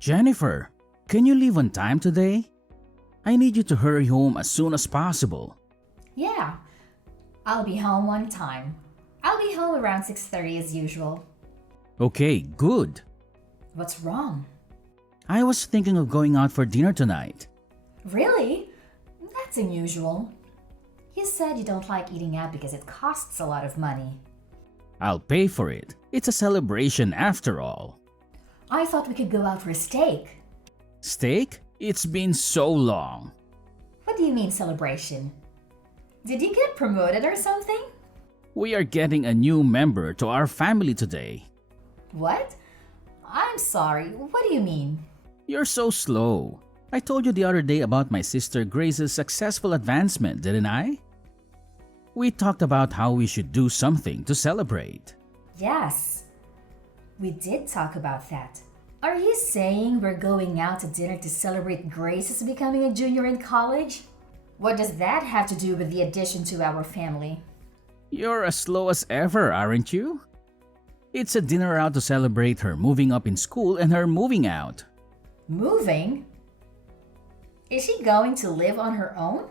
Jennifer, can you leave on time today? I need you to hurry home as soon as possible. Yeah, I'll be home on time. I'll be home around 6:30 as usual. Okay, good. What's wrong? I was thinking of going out for dinner tonight. Really? That's unusual. You said you don't like eating out because it costs a lot of money. I'll pay for it. It's a celebration after all. I thought we could go out for a steak. Steak? It's been so long. What do you mean celebration? Did you get promoted or something? We are getting a new member to our family today. What? I'm sorry, what do you mean? You're so slow. I told you the other day about my sister Grace's successful advancement, didn't I? We talked about how we should do something to celebrate. Yes, we did talk about that. Are you saying we're going out to dinner to celebrate Grace's becoming a junior in college? What does that have to do with the addition to our family? You're as slow as ever, aren't you? It's a dinner out to celebrate her moving up in school and her moving out. Moving? Is she going to live on her own?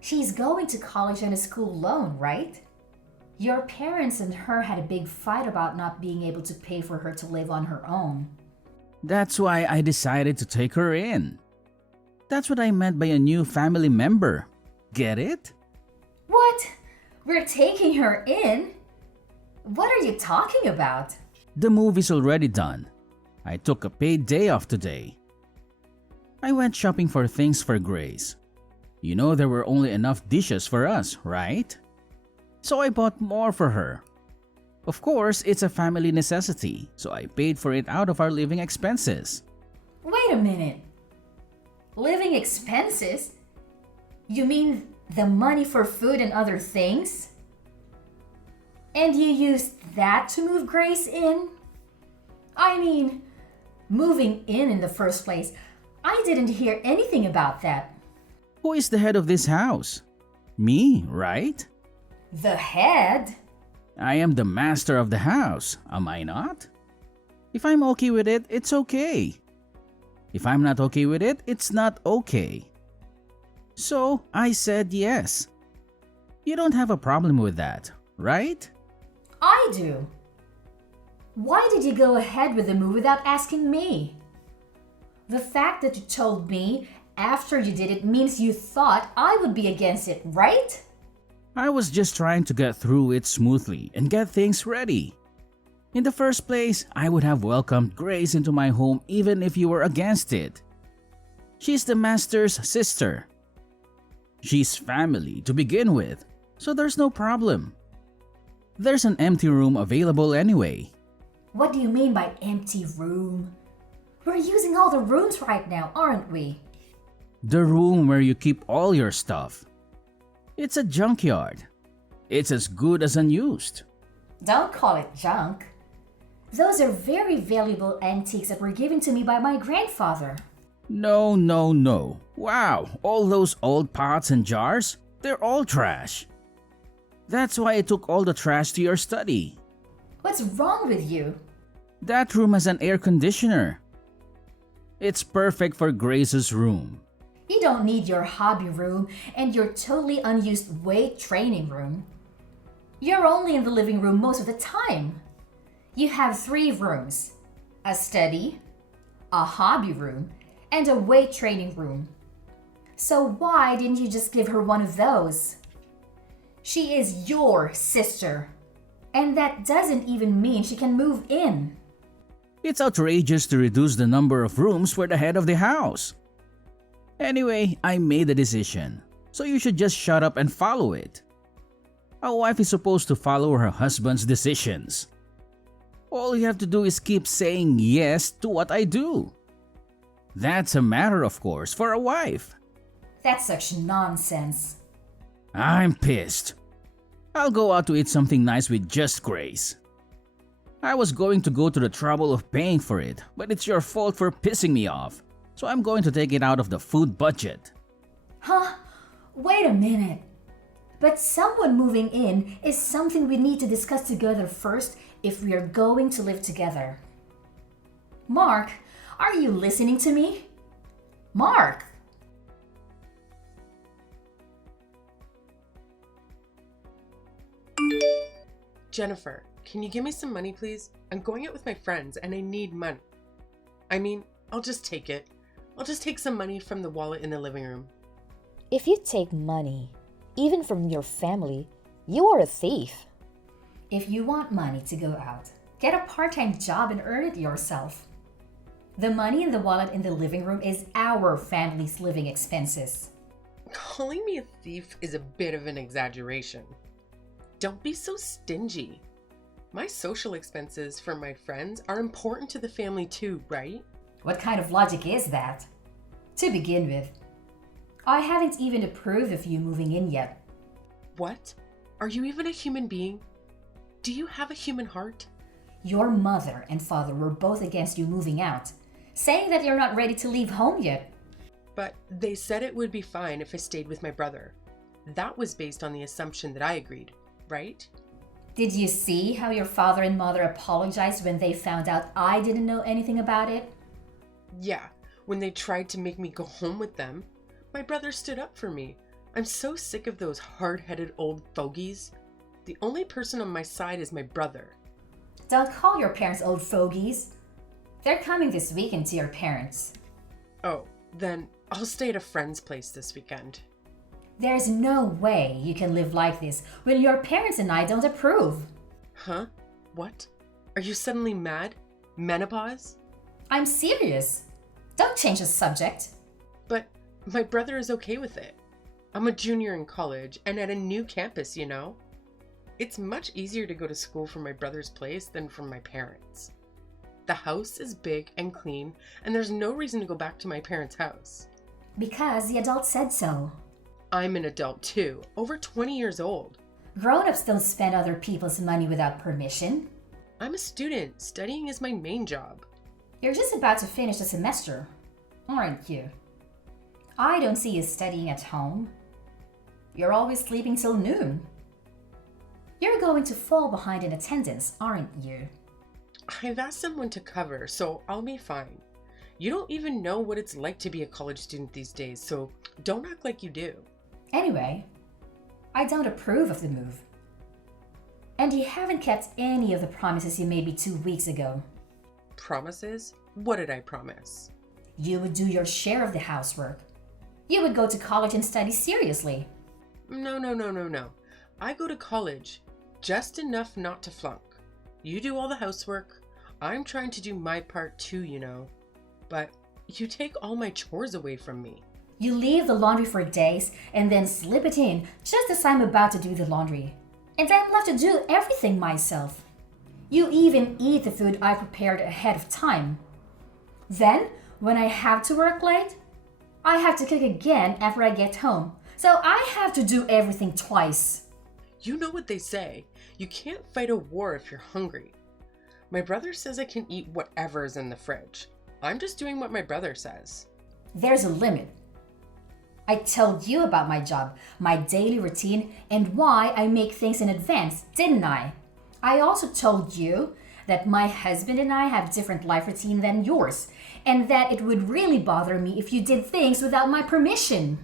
She's going to college on a school loan, right? Your parents and her had a big fight about not being able to pay for her to live on her own. That's why I decided to take her in. That's what I meant by a new family member. Get it? What? We're taking her in? What are you talking about? The move is already done. I took a paid day off today. I went shopping for things for Grace. You know there were only enough dishes for us, right? So I bought more for her. Of course, it's a family necessity, so I paid for it out of our living expenses. Wait a minute. Living expenses? You mean the money for food and other things? And you used that to move Grace in? I mean, moving in the first place. I didn't hear anything about that. Who is the head of this house? Me, right? The head? I am the master of the house, am I not? If I'm okay with it, it's okay. If I'm not okay with it, it's not okay. So I said yes. You don't have a problem with that, right? I do. Why did you go ahead with the move without asking me? The fact that you told me after you did it means you thought I would be against it, right? I was just trying to get through it smoothly and get things ready. In the first place, I would have welcomed Grace into my home even if you were against it. She's the master's sister. She's family to begin with, so there's no problem. There's an empty room available anyway. What do you mean by empty room? We're using all the rooms right now, aren't we? The room where you keep all your stuff. It's a junkyard. It's as good as unused. Don't call it junk. Those are very valuable antiques that were given to me by my grandfather. No, no, no. Wow, all those old pots and jars? They're all trash. That's why I took all the trash to your study. What's wrong with you? That room has an air conditioner. It's perfect for Grace's room. You don't need your hobby room and your totally unused weight training room. You're only in the living room most of the time. You have 3 rooms: a study, a hobby room, and a weight training room. So why didn't you just give her one of those? She is your sister. And that doesn't even mean she can move in. It's outrageous to reduce the number of rooms for the head of the house. Anyway, I made a decision, so you should just shut up and follow it. A wife is supposed to follow her husband's decisions. All you have to do is keep saying yes to what I do. That's a matter of course for a wife. That's such nonsense. I'm pissed. I'll go out to eat something nice with just Grace. I was going to go to the trouble of paying for it, but it's your fault for pissing me off, so I'm going to take it out of the food budget. Huh? Wait a minute. But someone moving in is something we need to discuss together first if we are going to live together. Mark, are you listening to me? Mark! Jennifer, can you give me some money, please? I'm going out with my friends and I need money. I mean, I'll just take it. I'll just take some money from the wallet in the living room. If you take money, even from your family, you are a thief. If you want money to go out, get a part-time job and earn it yourself. The money in the wallet in the living room is our family's living expenses. Calling me a thief is a bit of an exaggeration. Don't be so stingy. My social expenses for my friends are important to the family too, right? What kind of logic is that? To begin with, I haven't even approved of you moving in yet. What? Are you even a human being? Do you have a human heart? Your mother and father were both against you moving out, saying that you're not ready to leave home yet. But they said it would be fine if I stayed with my brother. That was based on the assumption that I agreed, right? Did you see how your father and mother apologized when they found out I didn't know anything about it? Yeah, when they tried to make me go home with them, my brother stood up for me. I'm so sick of those hard-headed old fogies. The only person on my side is my brother. Don't call your parents old fogies. They're coming this weekend to your parents. Oh, then I'll stay at a friend's place this weekend. There's no way you can live like this when your parents and I don't approve. Huh? What? Are you suddenly mad? Menopause? I'm serious. Don't change the subject. But my brother is okay with it. I'm a junior in college and at a new campus, you know? It's much easier to go to school from my brother's place than from my parents'. The house is big and clean, and there's no reason to go back to my parents' house. Because the adult said so. I'm an adult too, over 20 years old. Grown-ups don't spend other people's money without permission. I'm a student. Studying is my main job. You're just about to finish the semester, aren't you? I don't see you studying at home. You're always sleeping till noon. You're going to fall behind in attendance, aren't you? I've asked someone to cover, so I'll be fine. You don't even know what it's like to be a college student these days, so don't act like you do. Anyway, I don't approve of the move. And you haven't kept any of the promises you made me 2 weeks ago. Promises? What did I promise? You would do your share of the housework. You would go to college and study seriously. No. I go to college, just enough not to flunk. You do all the housework. I'm trying to do my part too, you know. But you take all my chores away from me. You leave the laundry for days and then slip it in just as I'm about to do the laundry. And I'm left to do everything myself. You even eat the food I prepared ahead of time. Then, when I have to work late, I have to cook again after I get home. So I have to do everything twice. You know what they say. You can't fight a war if you're hungry. My brother says I can eat whatever is in the fridge. I'm just doing what my brother says. There's a limit. I told you about my job, my daily routine, and why I make things in advance, didn't I? I also told you that my husband and I have different life routine than yours, and that it would really bother me if you did things without my permission.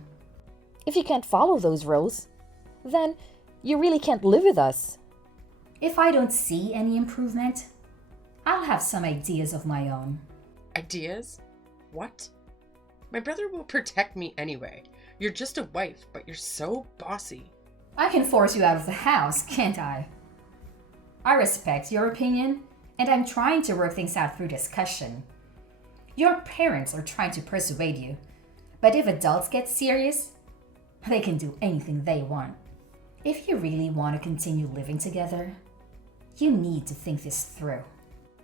If you can't follow those rules, then you really can't live with us. If I don't see any improvement, I'll have some ideas of my own. Ideas? What? My brother will protect me anyway. You're just a wife, but you're so bossy. I can force you out of the house, can't I? I respect your opinion, and I'm trying to work things out through discussion. Your parents are trying to persuade you, but if adults get serious, they can do anything they want. If you really want to continue living together, you need to think this through.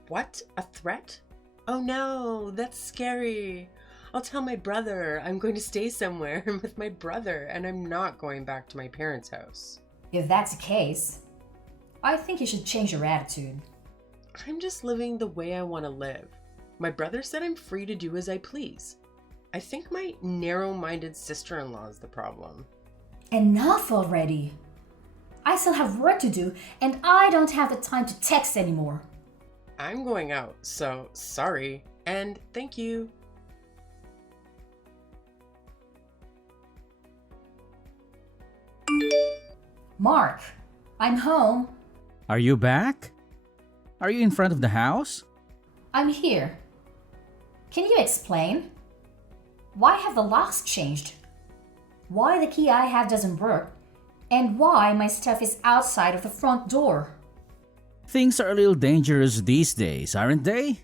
What? A threat? Oh no, that's scary. I'll tell my brother I'm going to stay somewhere with my brother and I'm not going back to my parents' house. If that's the case, I think you should change your attitude. I'm just living the way I want to live. My brother said I'm free to do as I please. I think my narrow-minded sister-in-law is the problem. Enough already. I still have work to do and I don't have the time to text anymore. I'm going out, so sorry, and thank you. Mark, I'm home. Are you back? Are you in front of the house? I'm here. Can you explain? Why have the locks changed? Why the key I have doesn't work? And why my stuff is outside of the front door? Things are a little dangerous these days, aren't they?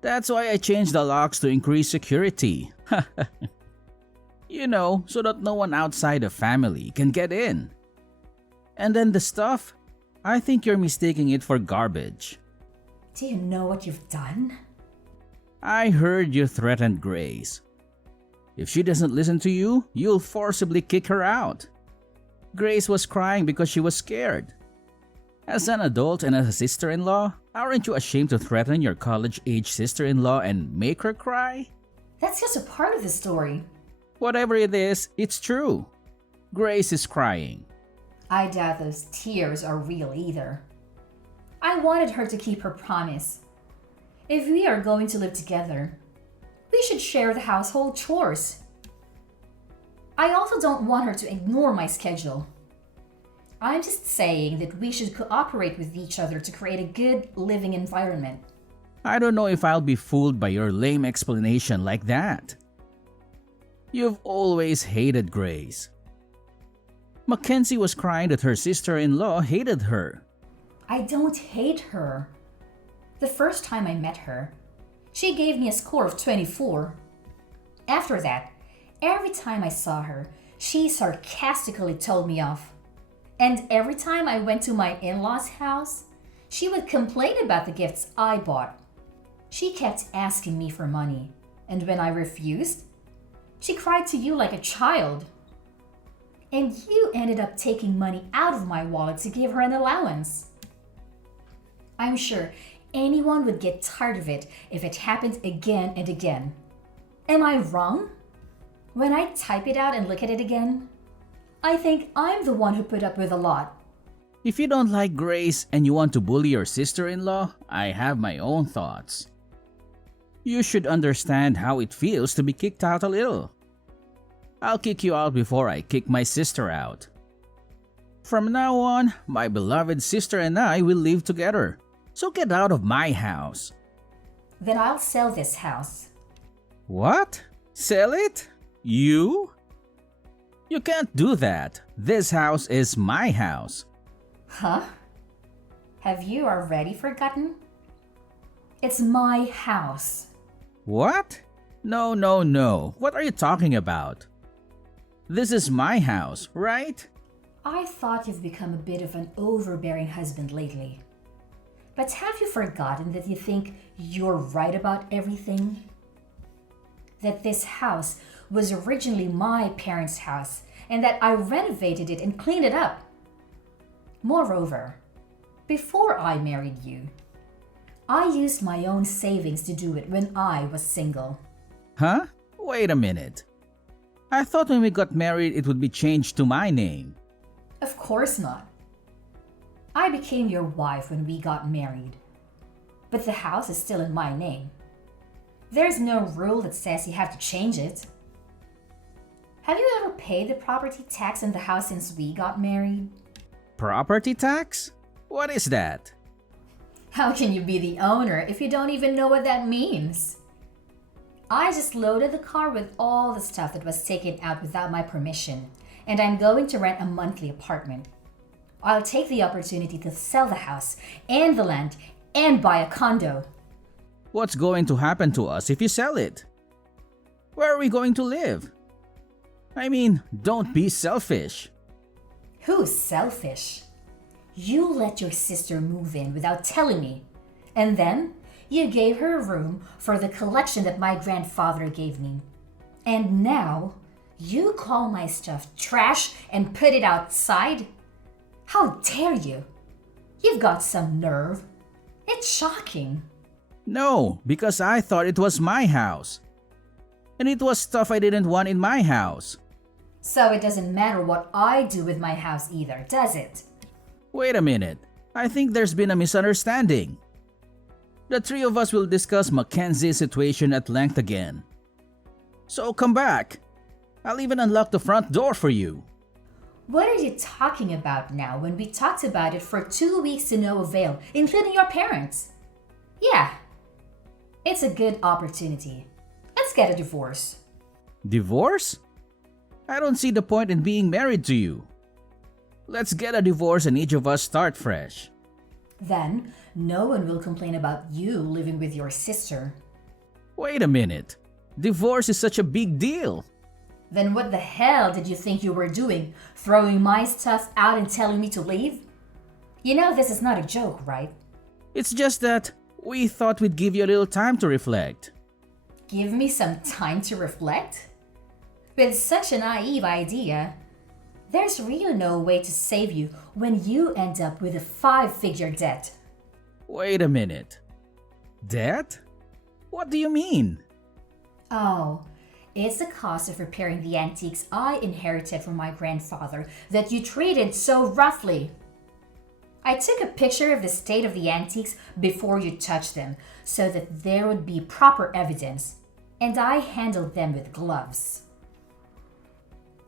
That's why I changed the locks to increase security. You know, so that no one outside the family can get in. And then the stuff, I think you're mistaking it for garbage. Do you know what you've done? I heard you threatened Grace. If she doesn't listen to you, you'll forcibly kick her out. Grace was crying because she was scared. As an adult and as a sister-in-law, aren't you ashamed to threaten your college-age sister-in-law and make her cry? That's just a part of the story. Whatever it is, it's true. Grace is crying. I doubt those tears are real either. I wanted her to keep her promise. If we are going to live together, we should share the household chores. I also don't want her to ignore my schedule. I'm just saying that we should cooperate with each other to create a good living environment. I don't know if I'll be fooled by your lame explanation like that. You've always hated Grace. Mackenzie was crying that her sister-in-law hated her. I don't hate her. The first time I met her, she gave me a score of 24. After that, every time I saw her, she sarcastically told me off. And every time I went to my in-laws' house, she would complain about the gifts I bought. She kept asking me for money, and when I refused, she cried to you like a child. And you ended up taking money out of my wallet to give her an allowance. I'm sure anyone would get tired of it if it happened again and again. Am I wrong? When I type it out and look at it again, I think I'm the one who put up with a lot. If you don't like Grace and you want to bully your sister-in-law, I have my own thoughts. You should understand how it feels to be kicked out a little. I'll kick you out before I kick my sister out. From now on, my beloved sister and I will live together. So get out of my house. Then I'll sell this house. What? Sell it? You? You can't do that. This house is my house. Huh? Have you already forgotten? It's my house. What? No, no, no. What are you talking about? This is my house, right? I thought you've become a bit of an overbearing husband lately. But have you forgotten that you think you're right about everything? That this house was originally my parents' house and that I renovated it and cleaned it up. Moreover, before I married you, I used my own savings to do it when I was single. Huh? Wait a minute. I thought when we got married it would be changed to my name. Of course not. I became your wife when we got married. But the house is still in my name. There's no rule that says you have to change it. Have you ever paid the property tax on the house since we got married? Property tax? What is that? How can you be the owner if you don't even know what that means? I just loaded the car with all the stuff that was taken out without my permission, and I'm going to rent a monthly apartment. I'll take the opportunity to sell the house and the land and buy a condo. What's going to happen to us if you sell it? Where are we going to live? I mean, don't be selfish. Who's selfish? You let your sister move in without telling me, and then you gave her a room for the collection that my grandfather gave me. And now you call my stuff trash and put it outside? How dare you? You've got some nerve. It's shocking. No, because I thought it was my house. And it was stuff I didn't want in my house. So it doesn't matter what I do with my house either, does it? Wait a minute. I think there's been a misunderstanding. The three of us will discuss Mackenzie's situation at length again. So come back. I'll even unlock the front door for you. What are you talking about now when we talked about it for 2 weeks to no avail, including your parents? Yeah, it's a good opportunity. Let's get a divorce. Divorce? I don't see the point in being married to you. Let's get a divorce and each of us start fresh. Then, no one will complain about you living with your sister. Wait a minute. Divorce is such a big deal. Then what the hell did you think you were doing? Throwing my stuff out and telling me to leave? You know this is not a joke, right? It's just that we thought we'd give you a little time to reflect. Give me some time to reflect? With such a naive idea, there's really no way to save you when you end up with a 5-figure debt. Wait a minute. Debt? What do you mean? Oh, it's the cost of repairing the antiques I inherited from my grandfather that you treated so roughly. I took a picture of the state of the antiques before you touched them so that there would be proper evidence, and I handled them with gloves.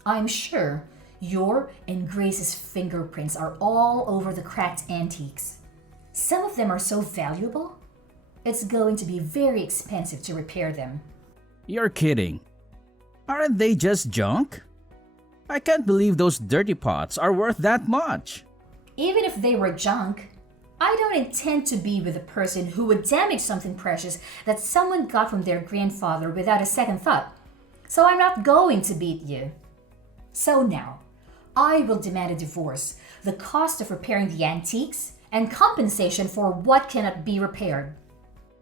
I'm sure your and Grace's fingerprints are all over the cracked antiques. Some of them are so valuable, it's going to be very expensive to repair them. You're kidding. Aren't they just junk? I can't believe those dirty pots are worth that much. Even if they were junk, I don't intend to be with a person who would damage something precious that someone got from their grandfather without a second thought. So I'm not going to beat you. So now, I will demand a divorce, the cost of repairing the antiques, and compensation for what cannot be repaired.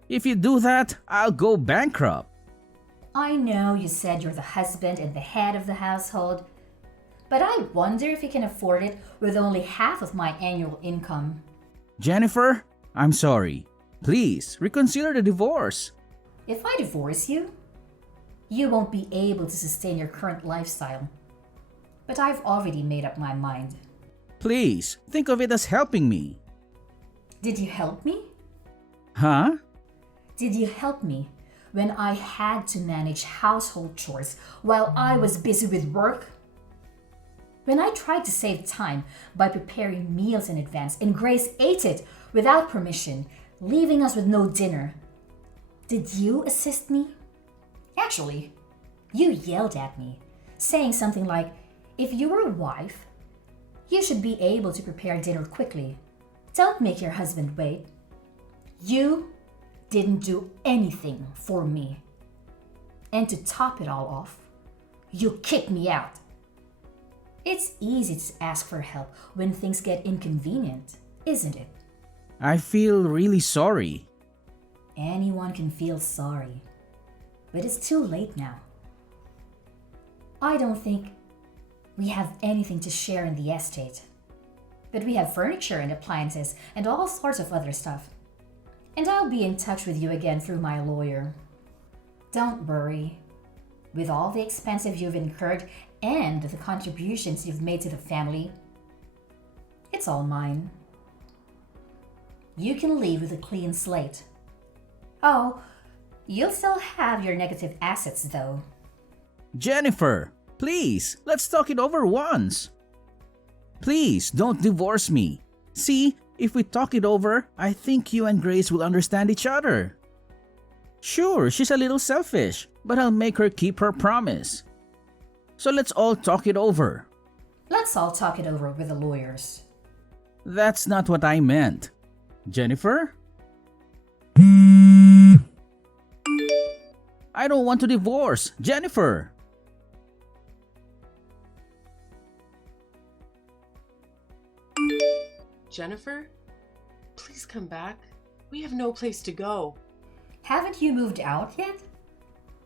If you do that, I'll go bankrupt. I know you said you're the husband and the head of the household, but I wonder if you can afford it with only half of my annual income. Jennifer, I'm sorry. Please, reconsider the divorce. If I divorce you, you won't be able to sustain your current lifestyle. But I've already made up my mind. Please, think of it as helping me. Did you help me? Huh? Did you help me when I had to manage household chores while I was busy with work? When I tried to save time by preparing meals in advance and Grace ate it without permission, leaving us with no dinner, did you assist me? Actually, you yelled at me, saying something like, if you were a wife, you should be able to prepare dinner quickly. Don't make your husband wait. You didn't do anything for me. And to top it all off, you kicked me out. It's easy to ask for help when things get inconvenient, isn't it? I feel really sorry. Anyone can feel sorry, but it's too late now. I don't think we have anything to share in the estate, but we have furniture and appliances and all sorts of other stuff. And I'll be in touch with you again through my lawyer. Don't worry. With all the expenses you've incurred and the contributions you've made to the family, it's all mine. You can leave with a clean slate. Oh, you'll still have your negative assets though. Jennifer, please, let's talk it over once. Please, don't divorce me. See, if we talk it over, I think you and Grace will understand each other. Sure, she's a little selfish, but I'll make her keep her promise. So let's all talk it over. Let's all talk it over with the lawyers. That's not what I meant. Jennifer? I don't want to divorce. Jennifer! Jennifer, please come back. We have no place to go. Haven't you moved out yet?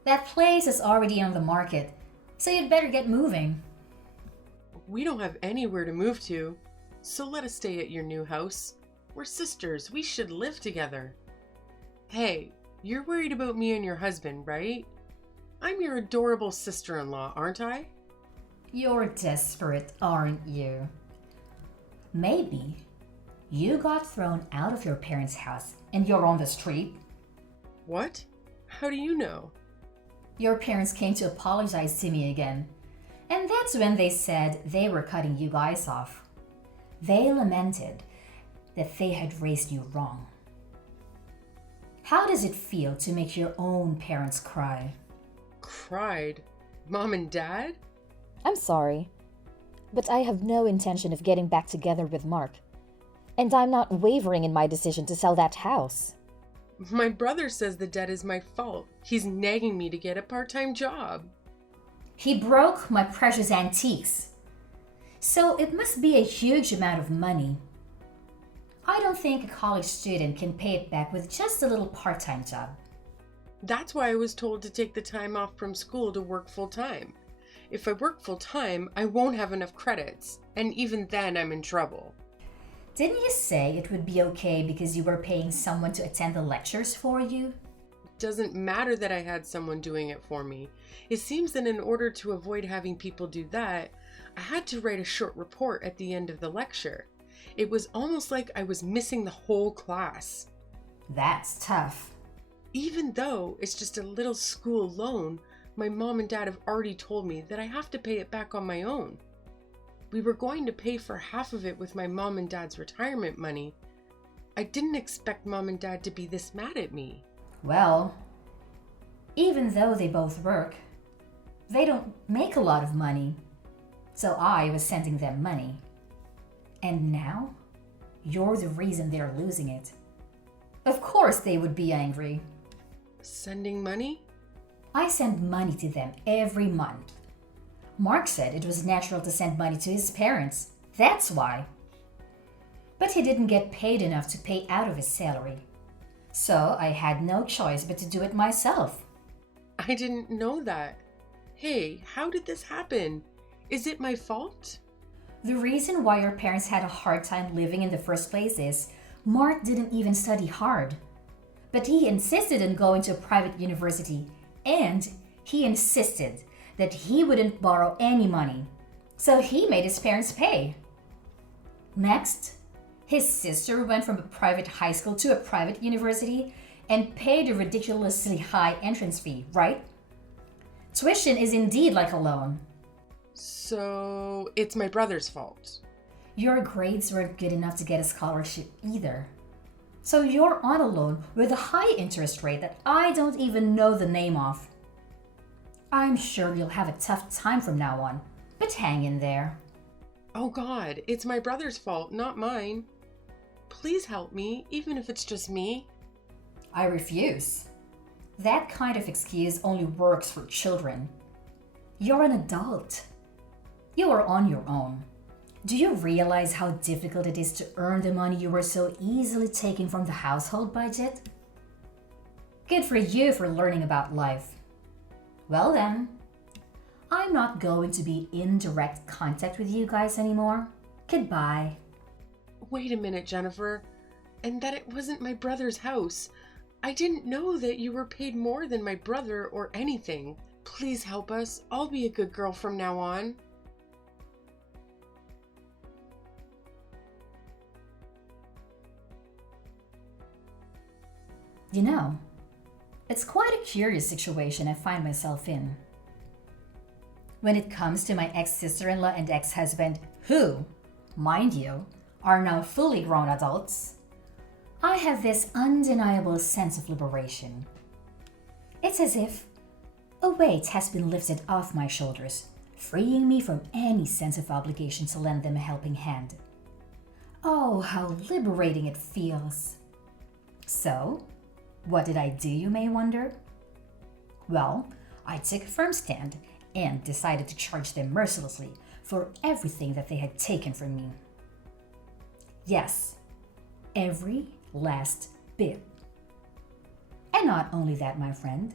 That place is already on the market, so you'd better get moving. We don't have anywhere to move to, so let us stay at your new house. We're sisters. We should live together. Hey, you're worried about me and your husband, right? I'm your adorable sister-in-law, aren't I? You're desperate, aren't you? Maybe You got thrown out of your parents' house and you're on the street. What? How do you know? Your parents came to apologize to me again. And that's when they said they were cutting you guys off. They lamented that they had raised you wrong. How does it feel to make your own parents cry? Cried? Mom and Dad? I'm sorry, but I have no intention of getting back together with Mark. And I'm not wavering in my decision to sell that house. My brother says the debt is my fault. He's nagging me to get a part-time job. He broke my precious antiques. So it must be a huge amount of money. I don't think a college student can pay it back with just a little part-time job. That's why I was told to take the time off from school to work full-time. If I work full-time, I won't have enough credits, and even then I'm in trouble. Didn't you say it would be okay because you were paying someone to attend the lectures for you? It doesn't matter that I had someone doing it for me. It seems that in order to avoid having people do that, I had to write a short report at the end of the lecture. It was almost like I was missing the whole class. That's tough. Even though it's just a little school loan, my mom and dad have already told me that I have to pay it back on my own. We were going to pay for half of it with my mom and dad's retirement money. I didn't expect mom and dad to be this mad at me. Well, even though they both work, they don't make a lot of money. So I was sending them money. And now, you're the reason they're losing it. Of course they would be angry. Sending money? I send money to them every month. Mark said it was natural to send money to his parents. That's why. But he didn't get paid enough to pay out of his salary. So I had no choice but to do it myself. I didn't know that. Hey, how did this happen? Is it my fault? The reason why your parents had a hard time living in the first place is Mark didn't even study hard. But he insisted on going to a private university, and he insisted that he wouldn't borrow any money. So he made his parents pay. Next, his sister went from a private high school to a private university and paid a ridiculously high entrance fee, right? Tuition is indeed like a loan. So it's my brother's fault. Your grades weren't good enough to get a scholarship either. So you're on a loan with a high interest rate that I don't even know the name of. I'm sure you'll have a tough time from now on, but hang in there. Oh God, it's my brother's fault, not mine. Please help me, even if it's just me. I refuse. That kind of excuse only works for children. You're an adult. You are on your own. Do you realize how difficult it is to earn the money you were so easily taking from the household budget? Good for you for learning about life. Well then, I'm not going to be in direct contact with you guys anymore. Goodbye. Wait a minute, Jennifer. And that it wasn't my brother's house. I didn't know that you were paid more than my brother or anything. Please help us. I'll be a good girl from now on. You know, it's quite a curious situation I find myself in. When it comes to my ex-sister-in-law and ex-husband, who, mind you, are now fully grown adults, I have this undeniable sense of liberation. It's as if a weight has been lifted off my shoulders, freeing me from any sense of obligation to lend them a helping hand. Oh, how liberating it feels. So, what did I do, you may wonder? Well, I took a firm stand and decided to charge them mercilessly for everything that they had taken from me. Yes, every last bit. And not only that, my friend,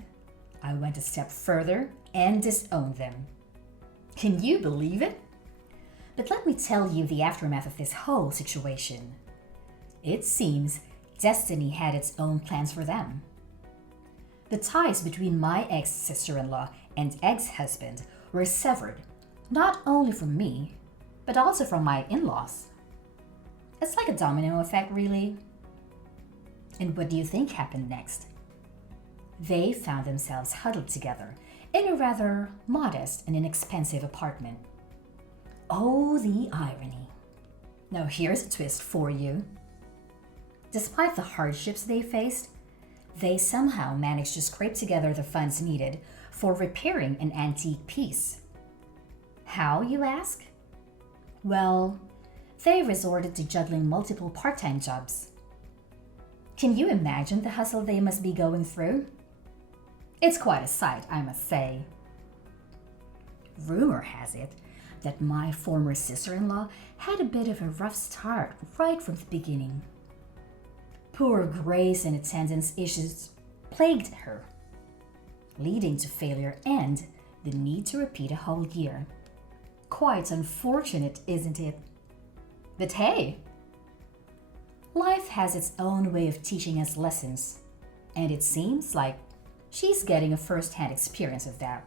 I went a step further and disowned them. Can you believe it? But let me tell you the aftermath of this whole situation. It seems destiny had its own plans for them. The ties between my ex-sister-in-law and ex-husband were severed, not only from me, but also from my in-laws. It's like a domino effect, really. And what do you think happened next? They found themselves huddled together in a rather modest and inexpensive apartment. Oh, the irony. Now, here's a twist for you. Despite the hardships they faced, they somehow managed to scrape together the funds needed for repairing an antique piece. How, you ask? Well, they resorted to juggling multiple part-time jobs. Can you imagine the hustle they must be going through? It's quite a sight, I must say. Rumor has it that my former sister-in-law had a bit of a rough start right from the beginning. Poor grace and attendance issues plagued her, leading to failure and the need to repeat a whole year. Quite unfortunate, isn't it? But hey, life has its own way of teaching us lessons, and it seems like she's getting a first-hand experience of that.